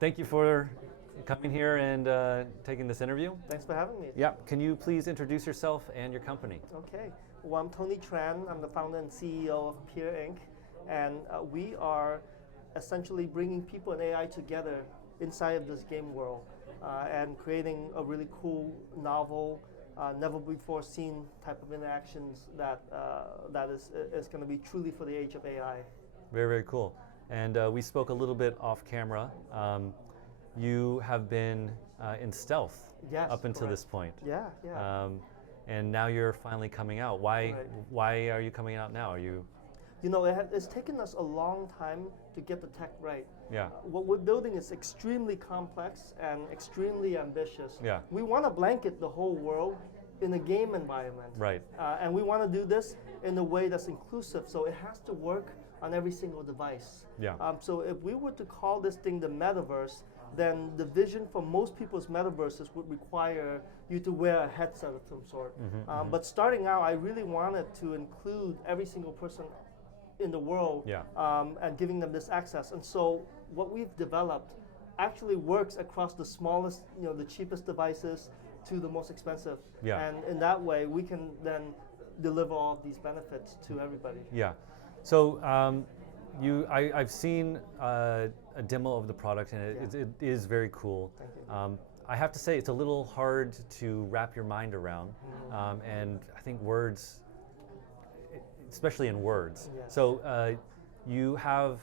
Thank you for coming here and taking this interview. Thanks for having me. Yeah, can you please introduce yourself and your company? Okay, well, I'm Tony Tran. I'm the founder and CEO of Pier Inc. And we are essentially bringing people and AI together inside of this game world and creating a really cool, novel, never before seen type of interactions that is going to be truly for the age of AI. Very, very cool. And we spoke a little bit off camera. You have been in stealth up until this point. Yeah, yeah. And now you're finally coming out. Why are you coming out now? Are you? You know, it's taken us a long time to get the tech right. Yeah. What we're building is extremely complex and extremely ambitious. Yeah. We want to blanket the whole world in a game environment. Right. And we want to do this in a way that's inclusive, so it has to work on every single device. Yeah. So if we were to call this thing the metaverse, then the vision for most people's metaverses would require you to wear a headset of some sort. But starting out, I really wanted to include every single person in the world and giving them this access. And so what we've developed actually works across the smallest, the cheapest devices to the most expensive. Yeah. And in that way, we can then deliver all of these benefits to everybody. Yeah. So I've seen a demo of the product, and it is very cool. Thank you. I have to say it's a little hard to wrap your mind around, and I think words, especially in words. Yes. So you have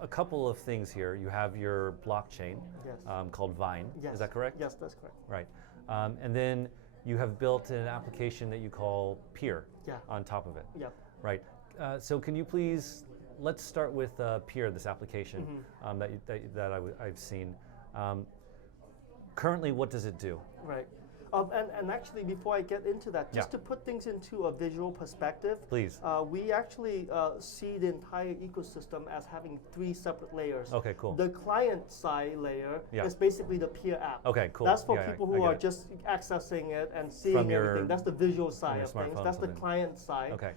a couple of things here. You have your blockchain called Vine. Yes. Is that correct? Yes, that's correct. Right. And then you have built an application that you call Pier on top of it. Yep. Right. So can you please, let's start with Pier, this application that I've seen. Currently, what does it do? Right. And actually, before I get into that, just to put things into a visual perspective, please. We actually see the entire ecosystem as having 3 separate layers. Okay, cool. The client-side layer is basically the Pier app. Okay, cool. That's for people who are just accessing it and seeing everything. That's the visual side of things. That's the client side. Okay.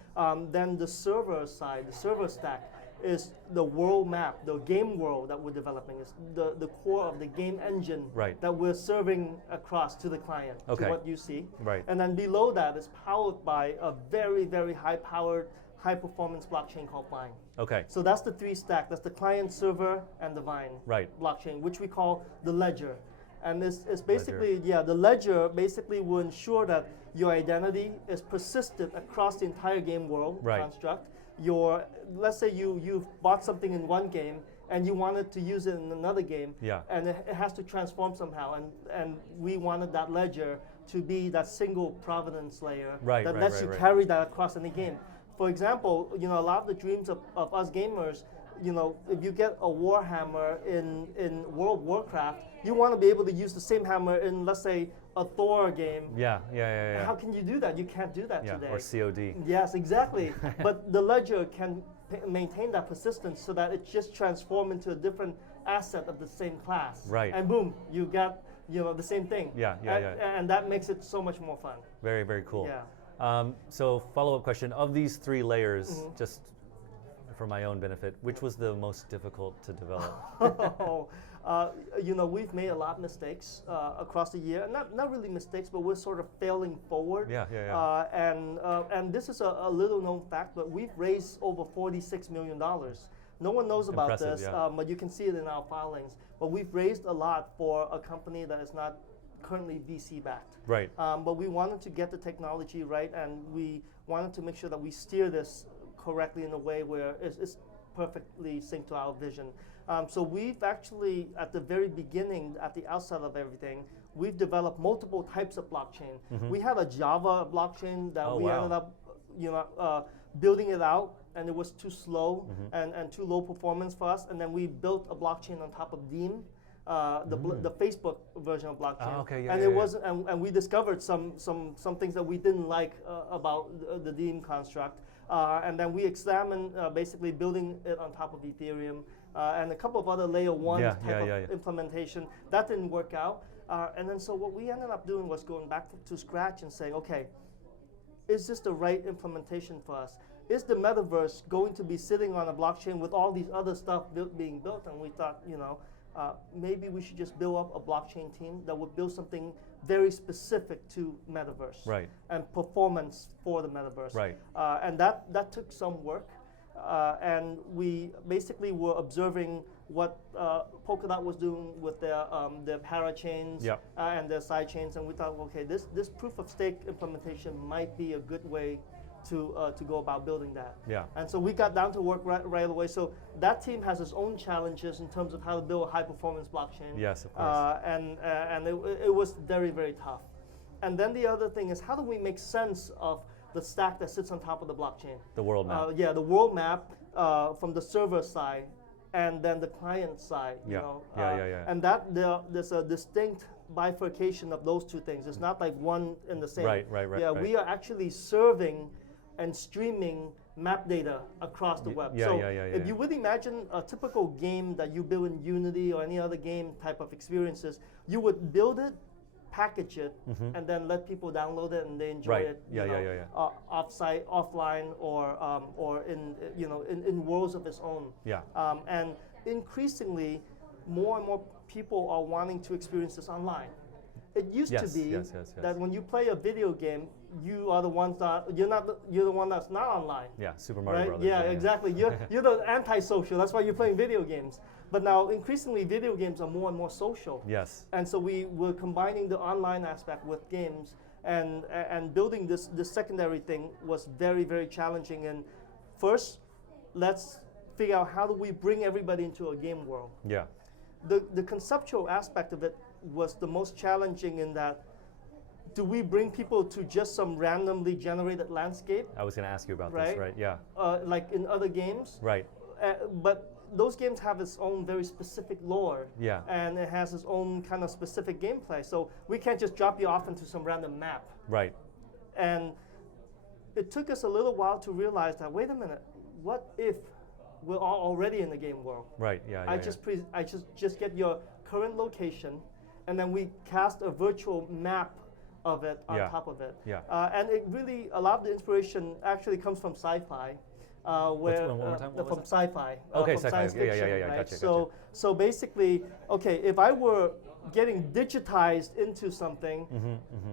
Then the server side, the server stack, is the world map, the game world that we're developing. Is the core of the game engine that we're serving across to the client, to what you see. Right. And then below that is powered by a very, very high-powered, high-performance blockchain called Vine. Okay. So that's the 3 stack. That's the client, server, and the Vine blockchain, which we call the ledger. And it's basically, the ledger basically will ensure that your identity is persistent across the entire game world construct. Let's say you've bought something in one game and you wanted to use it in another game, and it has to transform somehow, and we wanted that ledger to be that single provenance layer that lets you carry that across any game. For example, a lot of the dreams of us gamers, if you get a Warhammer in World of Warcraft, you want to be able to use the same hammer in, let's say, a Thor game. Yeah. How can you do that? You can't do that today. Or COD. Yes, exactly. But the ledger can maintain that persistence so that it just transforms into a different asset of the same class. Right. And boom, you got the same thing. Yeah. And that makes it so much more fun. Very, very cool. Yeah. So follow-up question, of these 3 layers, just for my own benefit, which was the most difficult to develop? We've made a lot of mistakes across the year. Not really mistakes, but we're sort of failing forward. And this is a little known fact, but we've raised over $46 million. No one knows about this, but you can see it in our filings. But we've raised a lot for a company that is not currently VC backed. Right. But we wanted to get the technology right, and we wanted to make sure that we steer this correctly in a way where it's perfectly synced to our vision. So we've actually, at the very beginning, at the outset of everything, we've developed multiple types of blockchain. We had a Java blockchain that we ended up, building it out, and it was too slow and too low performance for us. And then we built a blockchain on top of Deem, the Facebook version of blockchain. It wasn't, and we discovered some things that we didn't like about the Deem construct. And then we examined basically building it on top of Ethereum and a couple of other layer 1 type of implementation. That didn't work out. And then so what we ended up doing was going back to scratch and saying, okay, is this the right implementation for us? Is the metaverse going to be sitting on a blockchain with all these other stuff being built? And we thought, maybe we should just build up a blockchain team that would build something very specific to metaverse, right, and performance for the metaverse. right. And that took some work. And we basically were observing what Polkadot was doing with their parachains, Yep. And their side chains, and we thought, okay, this proof of stake implementation might be a good way to go about building that. Yeah. And so we got down to work right away. So that team has its own challenges in terms of how to build a high performance blockchain. Yes, of course. And it was very, very tough. And then the other thing is, how do we make sense of the stack that sits on top of the blockchain? The world map. Yeah, the world map from the server side, and then the client side. Yeah. Yeah. And there's a distinct bifurcation of those two things. It's not like one and the same. Right. Yeah, right. we are actually serving and streaming map data across the web. Yeah, so yeah. if you would imagine a typical game that you build in Unity or any other game type of experiences, you would build it, package it, and then let people download it and they enjoy Right. it. Yeah. Offsite, offline, or in worlds of its own. Yeah. And increasingly, more and more people are wanting to experience this online. It used to be that when you play a video game, you are the ones that you're the one that's not online. Yeah, Super Mario right? Brothers. Yeah, exactly. You're the antisocial. That's why you're playing video games. But now, increasingly, video games are more and more social. Yes. And so we were combining the online aspect with games, and building this secondary thing was very, very challenging. And first, let's figure out how do we bring everybody into a game world. Yeah. The conceptual aspect of it was the most challenging in that, do we bring people to just some randomly generated landscape? I was going to ask you about this, right? Yeah. Like in other games. Right. But those games have its own very specific lore. Yeah. And it has its own kind of specific gameplay. So we can't just drop you off into some random map. Right. And it took us a little while to realize that, wait a minute, what if we're all already in the game world? Right, yeah. I just get your current location, and then we cast a virtual map of it on top of it. Yeah. And it really, a lot of the inspiration actually comes from sci-fi. Where one more time? from sci-fi. Okay, from sci-fi. Science fiction, Yeah. right? Gotcha. So basically, okay, if I were getting digitized into something,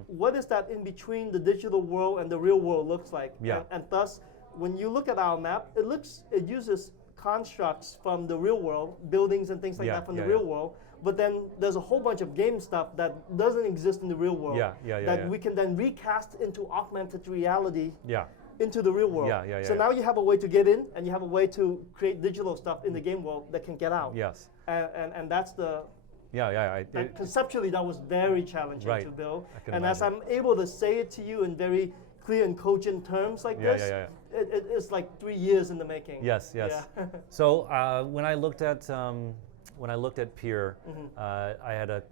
what is that in between the digital world and the real world looks like? Yeah. And thus, when you look at our map, it uses constructs from the real world, buildings and things like that from the real world. But then there's a whole bunch of game stuff that doesn't exist in the real world. That we can then recast into augmented reality. Yeah. Into the real world. So now you have a way to get in, and you have a way to create digital stuff in the game world that can get out. Yes. And that's the. And conceptually, that was very challenging to build. I and as I'm able to say it to you in very clear and cogent terms like this, it's like 3 years in the making. Yes. Yeah. So when I looked at Pier, I had a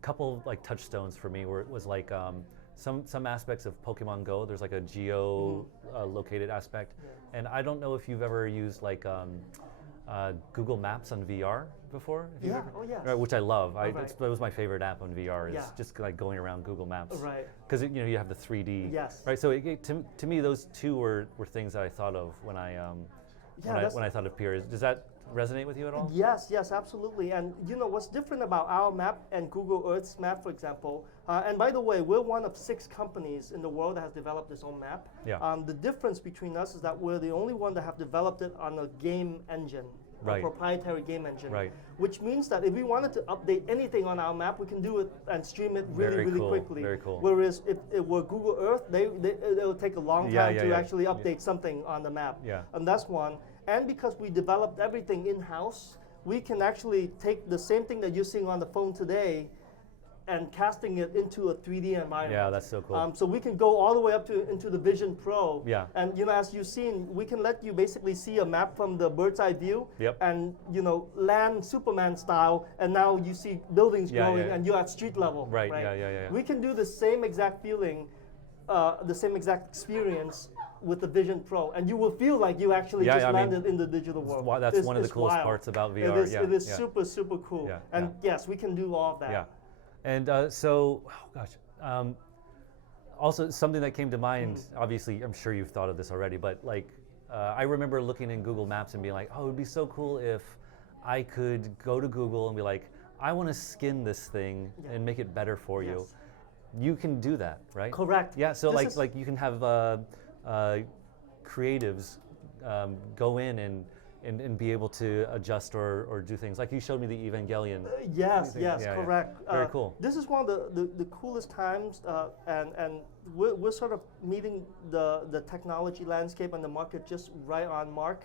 couple like touchstones for me where it was like some aspects of Pokemon Go. There's like a geo located aspect, and I don't know if you've ever used like Google Maps on VR before. Which I love. That was my favorite app on VR. Is just like going around Google Maps. Right. Because you have the 3D. Yes. Right. So to me, those two were things that I thought of when I thought of Pier. Does that resonate with you at all? Yes, absolutely. And what's different about our map and Google Earth's map, for example, and by the way, we're one of 6 companies in the world that has developed this own map. Yeah. The difference between us is that we're the only one that have developed it on a game engine, a proprietary game engine. Right. Which means that if we wanted to update anything on our map, we can do it and stream it really quickly. Very cool. Whereas if it were Google Earth, it'll take a long time to actually update something on the map. Yeah. And that's one. And because we developed everything in-house, we can actually take the same thing that you're seeing on the phone today and casting it into a 3D environment. Yeah, that's so cool. So we can go all the way up into the Vision Pro. Yeah. And as you've seen, we can let you basically see a map from the bird's eye view. Yep. And land Superman style, and now you see buildings growing, and you're at street level. Right. Yeah. We can do the same exact feeling, the same exact experience with the Vision Pro, and you will feel like you actually landed in the digital world. That's one of the coolest parts about VR. It is super cool. Yeah, and yes, we can do all of that. Yeah. And so, Also, something that came to mind, obviously, I'm sure you've thought of this already, but like, I remember looking in Google Maps and being like, oh, it would be so cool if I could go to Google and be like, I want to skin this thing and make it better for you. You can do that, right? Correct. Yeah, so like you can have creatives go in and be able to adjust or do things. Like you showed me the Evangelion. Yes, correct. Very cool. This is one of the coolest times, and we're sort of meeting the technology landscape and the market just right on mark,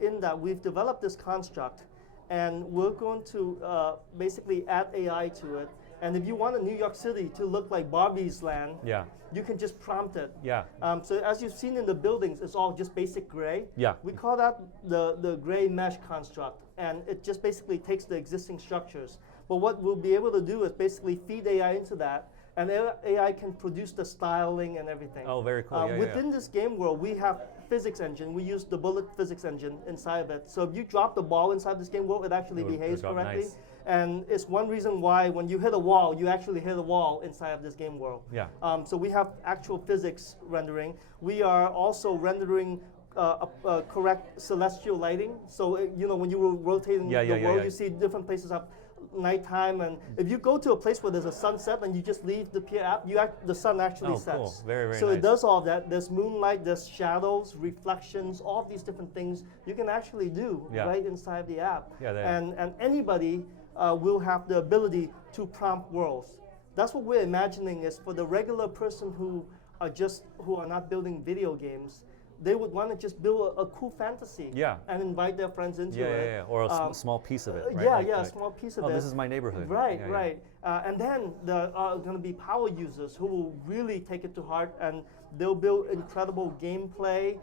in that we've developed this construct, and we're going to basically add AI to it. And if you want a New York City to look like Barbie's land, you can just prompt it. So as you've seen in the buildings, it's all just basic gray. We call that the gray mesh construct, and it just basically takes the existing structures. But what we'll be able to do is basically feed AI into that, and AI can produce the styling and everything. Oh, very cool. Within this game world, we have physics engine. We use the bullet physics engine inside of it. So if you drop the ball inside this game world, it actually behaves correctly. Nice. And it's one reason why when you hit a wall, you actually hit a wall inside of this game world. So we have actual physics rendering. We are also rendering correct celestial lighting. So when you were rotating the world, you see different places have nighttime. And if you go to a place where there's a sunset and you just leave the Pier app, the sun actually sets. Cool. Very, very so nice. It does all of that. There's moonlight, there's shadows, reflections, all of these different things you can actually do right inside the app. And anybody will have the ability to prompt worlds. That's what we're imagining is for the regular person who are not building video games. They would want to just build a cool fantasy and invite their friends into it. Or a small piece of it, right? A small piece of it. Oh, this is my neighborhood. Right. And then there are going to be power users who will really take it to heart, and they'll build incredible gameplay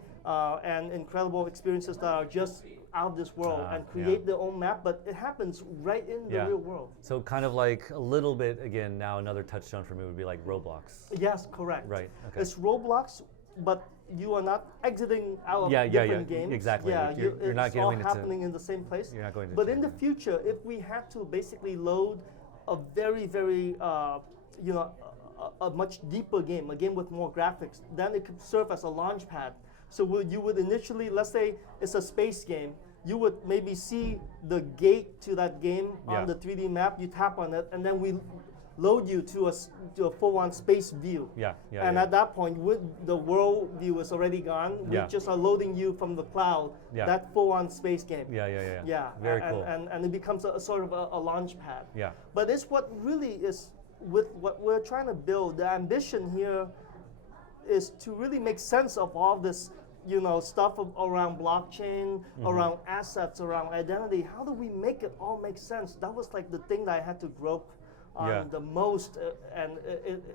and incredible experiences that are just out of this world and create their own map, but it happens right in the real world. So kind of like a little bit, again, now another touchstone for me would be like Roblox. Yes, correct. Right, okay. It's Roblox, but you are not exiting out of different games. Exactly. You're not it's all happening in the same place. You're not going to. But in the future, if we had to basically load a very, very, a much deeper game, a game with more graphics, then it could serve as a launch pad. So you would initially, let's say it's a space game, you would maybe see the gate to that game on the 3D map, you tap on it, and then we load you to a full-on space view. And at that point, the world view is already gone. We just are loading you from the cloud, that full-on space game. Very cool. And it becomes a sort of a launch pad. But it's what really is, with what we're trying to build, the ambition here is to really make sense of all this stuff around blockchain, around assets, around identity. How do we make it all make sense? That was like the thing that I had to grope on the most, and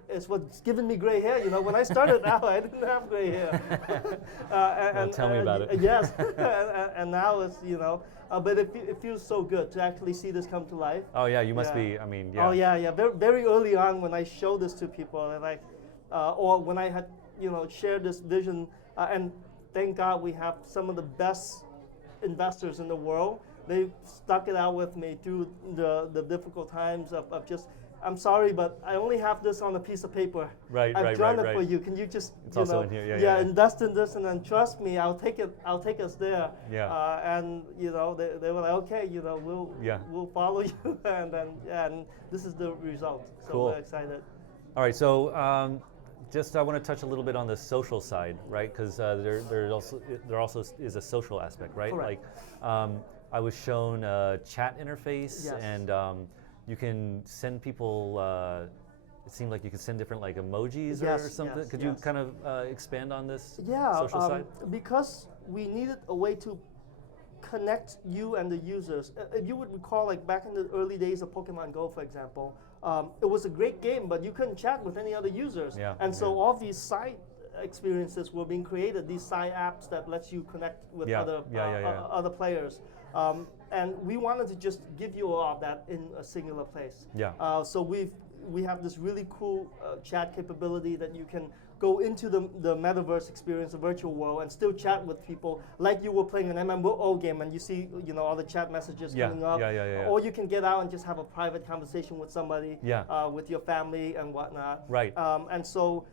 it's what's given me gray hair. When I started out, I didn't have gray hair. Tell me about it. Yes, and now it's but it feels so good to actually see this come to life. Oh yeah, you must be. I mean, Oh yeah. Very, very early on, when I showed this to people, they're like, or when I had shared this vision, and thank God we have some of the best investors in the world. They stuck it out with me through the difficult times of just, I'm sorry, but I only have this on a piece of paper. I've drawn it for you. Can you just also in here. invest in this, and then trust me, I'll take us there. And they were like, okay, we'll follow you, and this is the result. So we're excited. All right, so I want to touch a little bit on the social side, right? Because there also is a social aspect, right? Correct. Like, I was shown a chat interface, and you can send people. It seemed like you could send different like emojis or something. Could you kind of expand on this social side? Because we needed a way to connect you and the users. If you would recall, like back in the early days of Pokemon Go, for example, it was a great game, but you couldn't chat with any other users. So all these side experiences were being created, these side apps that lets you connect with other players. And we wanted to just give you all of that in a singular place. So we have this really cool chat capability that you can go into the metaverse experience, the virtual world, and still chat with people like you were playing an MMO game, and you see all the chat messages coming up. Or you can get out and just have a private conversation with somebody, with your family and whatnot. Right. And so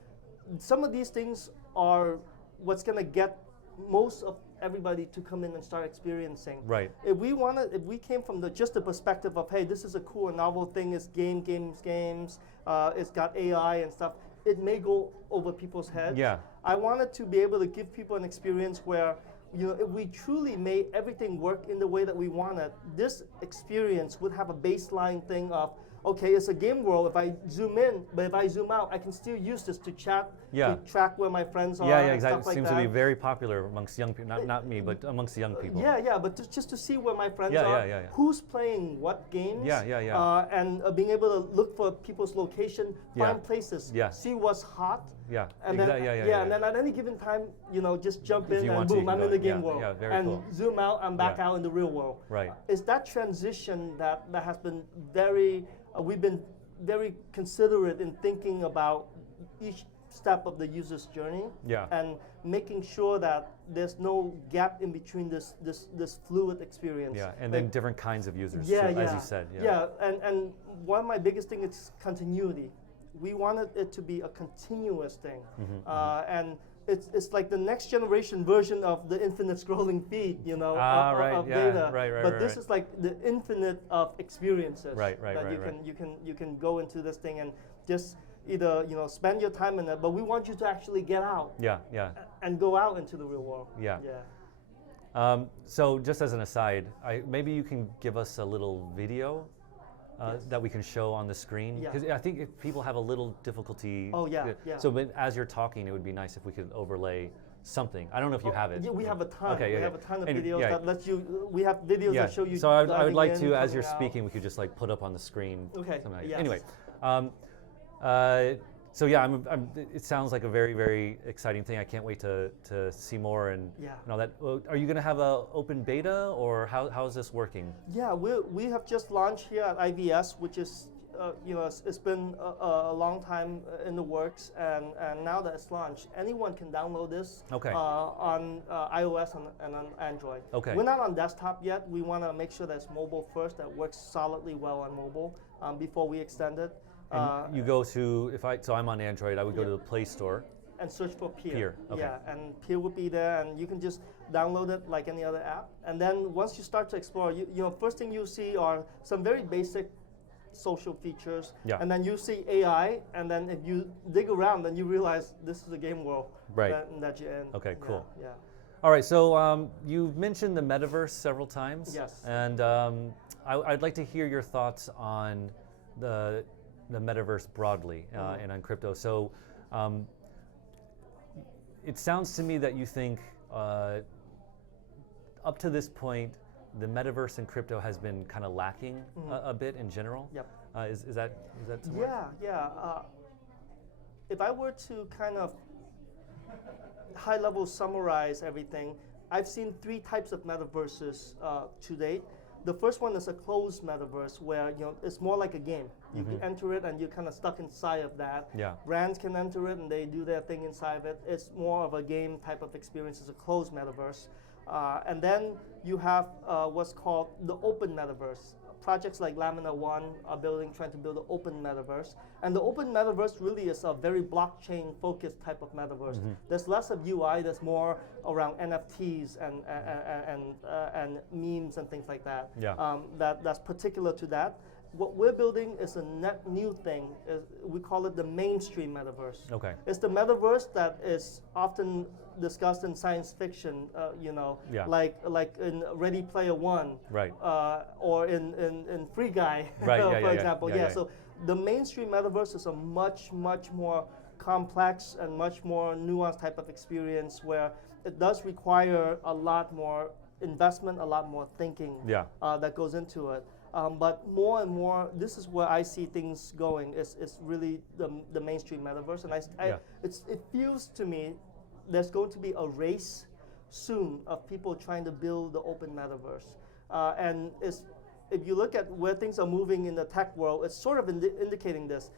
some of these things are what's going to get most of everybody to come in and start experiencing. Right. If we came from just the perspective of, hey, this is a cool and novel thing, it's games, it's got AI and stuff, it may go over people's heads. Yeah. I wanted to be able to give people an experience where, if we truly made everything work in the way that we wanted, this experience would have a baseline thing of, okay, it's a game world. If I zoom in, but if I zoom out, I can still use this to chat, to track where my friends are. Yeah, and exactly. stuff like Seems that. to be very popular amongst young people. Not me, but amongst the young people. Yeah, but just to see where my friends are, who's playing what games, and being able to look for people's location, find places, see what's hot. Yeah, and then, and then at any given time, just jump in and boom, I'm in the game world. Very cool. Zoom out, I'm back out in the real world. Right. It's that transition that has been we've been very considerate in thinking about each step of the user's journey, and making sure that there's no gap in between this fluid experience. Yeah, and then different kinds of users, as you said. And one of my biggest things is continuity. We wanted it to be a continuous thing, and it's like the next generation version of the infinite scrolling feed, of data. But this is like the infinite of experiences. You can go into this thing and just either spend your time in it, but we want you to actually get out. And go out into the real world. So just as an aside, maybe you can give us a little video that we can show on the screen, because I think if people have a little difficulty. So as you're talking, it would be nice if we could overlay something. I don't know if you have it. Yeah, we have a ton. Okay, we have a ton of videos that lets you. We have videos that show you. So I would like to, as you're speaking, we could just like put up on the screen. Okay. Anyway, so it sounds like a very, very exciting thing. I can't wait to see more and all that. Are you going to have an open beta, or how is this working? Yeah, we have just launched here at IVS, which is it's been a long time in the works, and now that it's launched, anyone can download this on iOS and on Android. We're not on desktop yet. We want to make sure that it's mobile first, that works solidly well on mobile before we extend it. And you go to, so I'm on Android, I would go to the Play Store. And search for Pier. Pier, okay. Yeah, and Pier would be there, and you can just download it like any other app. And then once you start to explore, first thing you see are some very basic social features. And then you see AI, and then if you dig around, then you realize this is a game world that you're in. Okay, cool. Yeah. All right, so you've mentioned the metaverse several times. Yes. And I'd like to hear your thoughts on the metaverse broadly and on crypto. So it sounds to me that you think up to this point, the metaverse and crypto has been kind of lacking a bit in general. Yep. Is that somewhere? Yeah. If I were to kind of high level summarize everything, I've seen 3 types of metaverses to date. The first one is a closed metaverse where it's more like a game. You can enter it and you're kind of stuck inside of that. Brands can enter it and they do their thing inside of it. It's more of a game type of experience. It's a closed metaverse. And then you have what's called the open metaverse. Projects like Lamina One are trying to build an open metaverse. And the open metaverse really is a very blockchain-focused type of metaverse. There's less of UI, there's more around NFTs and memes and things like that. That's particular to that. What we're building is a net new thing. We call it the mainstream metaverse. It's the metaverse that is often discussed in science fiction, like in Ready Player One, or in Free Guy, for example. So the mainstream metaverse is a much more complex and much more nuanced type of experience where it does require a lot more investment, a lot more thinking that goes into it. But more and more, this is where I see things going. Is really the mainstream metaverse, and it feels to me there's going to be a race soon of people trying to build the open metaverse. And if you look at where things are moving in the tech world, it's sort of indicating this.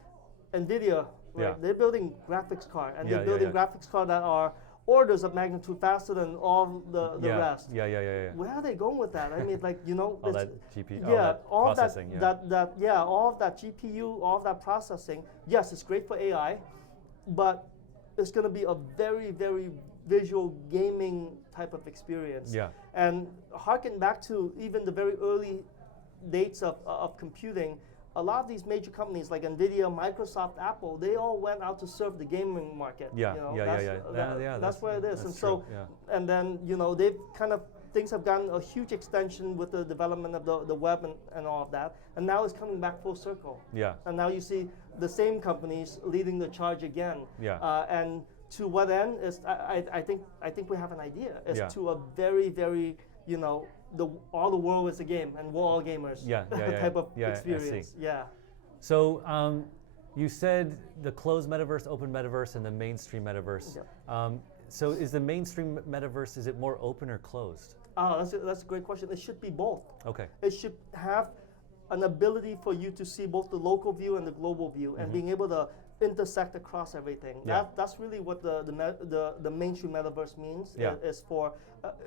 NVIDIA, they're building graphics cards, and they're building graphics cards that are orders of magnitude faster than all the rest. Where are they going with that? I mean, all that GPU, all processing, all of that GPU, all of that processing. Yes, it's great for AI, but it's going to be a very, very visual gaming type of experience. Yeah. And harken back to even the very early dates of computing, a lot of these major companies like NVIDIA, Microsoft, Apple, they all went out to serve the gaming market. Yeah, you know, that's where it is. And true, so, and then, you know, they've kind of, things have gotten a huge extension with the development of the web and all of that. And now it's coming back full circle. Yeah. And now you see the same companies leading the charge again. Yeah. And to what end is, I think we have an idea as Yeah. to a very, very, you know, all the world is a game and we're all gamers. Type of experience. Yeah. So you said the closed metaverse, open metaverse, and the mainstream metaverse. Yeah. So is the mainstream metaverse, is it more open or closed? Oh, that's a great question. It should be both. Okay. It should have an ability for you to see both the local view and the global view, and being able to intersect across everything. Yeah. That's really what the mainstream metaverse means. Yeah. Is for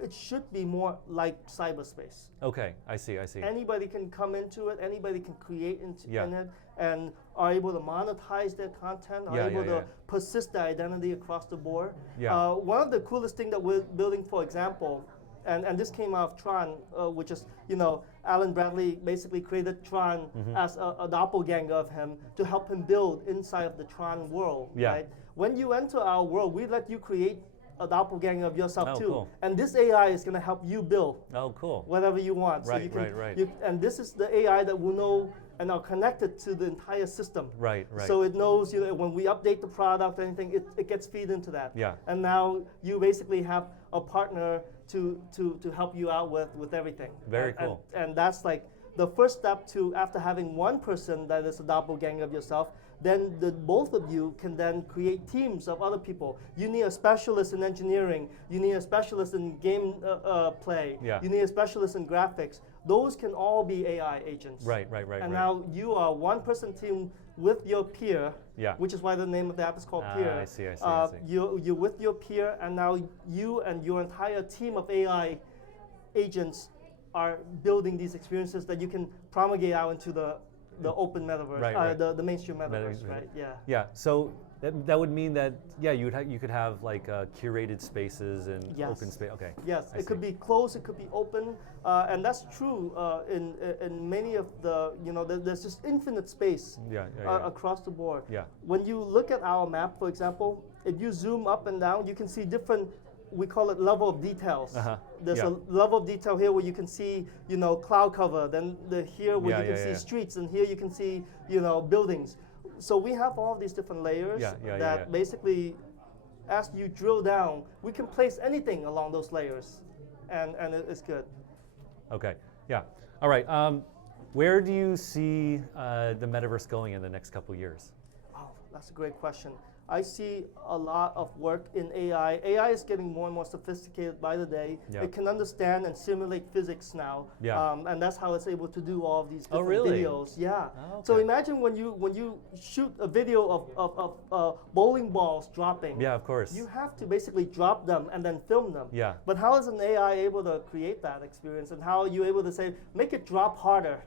it should be more like cyberspace. Okay, I see. Anybody can come into it. Anybody can create in it, and are able to monetize their content. Are able to persist their identity across the board. Yeah. One of the coolest things that we're building, for example, and this came out of Tran, which is, you know, Alan Bradley basically created Tran as a doppelganger of him to help him build inside of the Tran world. Yeah. Right? When you enter our world, we let you create a doppelganger of yourself too. Cool. And this AI is going to help you build cool. whatever you want. Right, so you can, right. And this is the AI that will know and are connected to the entire system. Right. So it knows, you know, when we update the product or anything, it gets feed into that. Yeah. And now you basically have a partner to help you out with everything. Very cool. And that's like the first step to, after having one person that is a doppelganger of yourself, then both of you can then create teams of other people. You need a specialist in engineering. You need a specialist in game play. Yeah. You need a specialist in graphics. Those can all be AI agents. Right. And now you are one person team with your peer, Yeah. which is why the name of the app is called Pier. I see. You're with your peer, and now you and your entire team of AI agents are building these experiences that you can promulgate out into the open metaverse, Right. The mainstream metaverse, right? Yeah. Yeah. So that would mean that you could have like curated spaces and open space. Okay. Yes, I it could see. be closed, it could be open, and that's true in many of the, you know, there's just infinite space across the board. Yeah. When you look at our map, for example, if you zoom up and down, you can see different, we call it level of details. There's a level of detail here where you can see, you know, cloud cover, then here where you can see streets, and here you can see, you know, buildings. So we have all these different layers that basically, as you drill down, we can place anything along those layers, and it's good. Okay. Yeah. All right. Where do you see the metaverse going in the next couple of years? Oh, that's a great question. I see a lot of work in AI. AI is getting more and more sophisticated by the day. Yeah. It can understand and simulate physics now, and that's how it's able to do all of these different videos. Yeah. Oh, okay. So imagine when you shoot a video of bowling balls dropping. Yeah, of course. You have to basically drop them and then film them. Yeah. But how is an AI able to create that experience, and how are you able to say, make it drop harder?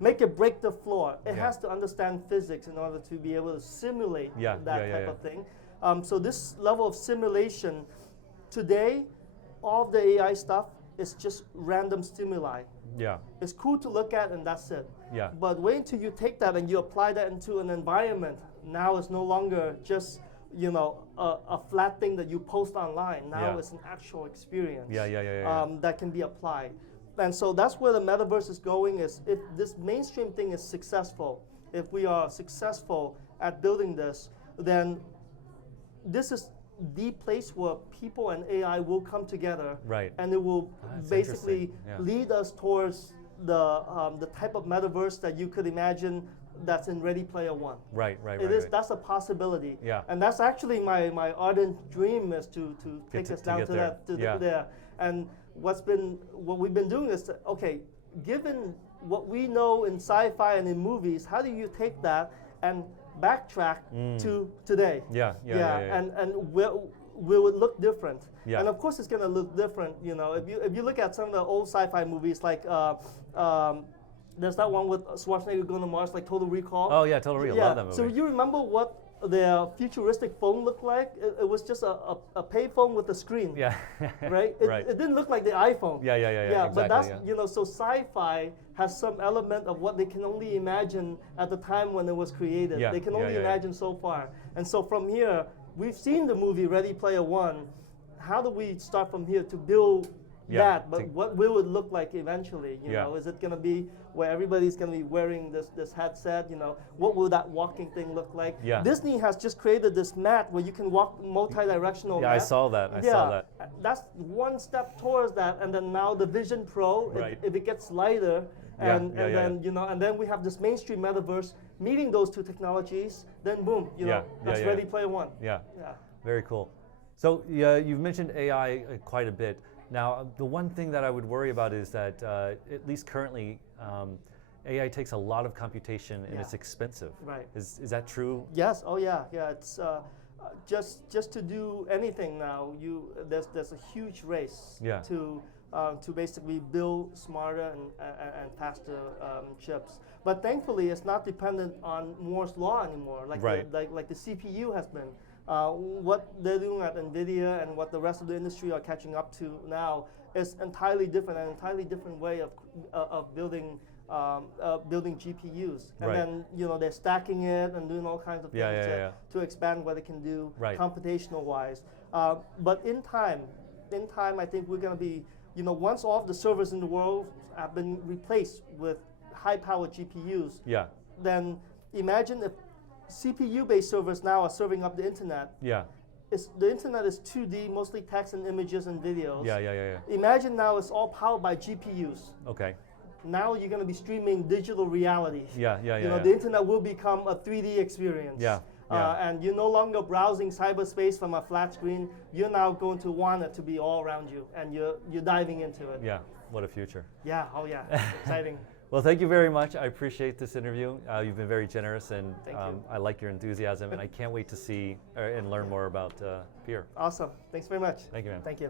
Make it break the floor. It has to understand physics in order to be able to simulate that type of thing. So this level of simulation, today, all of the AI stuff is just random stimuli. Yeah. It's cool to look at, and that's it. Yeah. But wait until you take that and you apply that into an environment. Now it's no longer just, you know, a flat thing that you post online. Now it's an actual experience. That can be applied. And so that's where the metaverse is going. Is if this mainstream thing is successful, if we are successful at building this, then this is the place where people and AI will come together, and it will basically lead us towards the type of metaverse that you could imagine that's in Ready Player One. That's a possibility. And that's actually my ardent dream, is to take us down to there. And what we've been doing is, okay, given what we know in sci-fi and in movies, how do you take that and backtrack to today? And will it look different? And of course it's going to look different. You know, if you look at some of the old sci-fi movies, like there's that one with Schwarzenegger going to Mars, like Total Recall. Oh yeah, Total Recall. Love that movie. So you remember what their futuristic phone looked like. It was just a pay phone with a screen. Yeah. Right? It didn't look like the iPhone. Yeah. Exactly, but that's, yeah. so sci-fi has some element of what they can only imagine at the time when it was created. Yeah, They can yeah, only yeah. imagine so far. And so from here, we've seen the movie Ready Player One. How do we start from here to build that? But what will it look like eventually? You know, is it going to be where everybody's going to be wearing this headset? You know, what will that walking thing look like? Yeah. Disney has just created this mat where you can walk multi-directional. Yeah, mat. I saw that. I saw that. That's one step towards that, and then now the Vision Pro, Right. if it gets lighter, and then and then we have this mainstream metaverse meeting those two technologies. Then boom, that's Ready Player One. Yeah. Very cool. So you've mentioned AI quite a bit. Now, the one thing that I would worry about is that, at least currently, AI takes a lot of computation and it's expensive. Right. Is that true? Yes. Oh yeah. Yeah. It's just to do anything now. There's a huge race to basically build smarter and faster chips. But thankfully, it's not dependent on Moore's law anymore. Like the CPU has been. What they're doing at NVIDIA and what the rest of the industry are catching up to now is entirely different, an entirely different way of building GPUs. And then they're stacking it and doing all kinds of things to expand what it can do computational wise. But in time, I think we're going to be, once all of the servers in the world have been replaced with high-powered GPUs, then imagine if CPU-based servers now are serving up the internet. The internet is 2D, mostly text and images and videos. Imagine now it's all powered by GPUs. Okay. Now you're going to be streaming digital reality. The internet will become a 3D experience. And you're no longer browsing cyberspace from a flat screen. You're now going to want it to be all around you, and you're diving into it. Yeah. What a future. Yeah. Oh yeah. Exciting. Well, thank you very much. I appreciate this interview. You've been very generous, and Thank you. I like your enthusiasm, and I can't wait to see and learn more about Pier. Awesome. Thanks very much. Thank you, man. Thank you.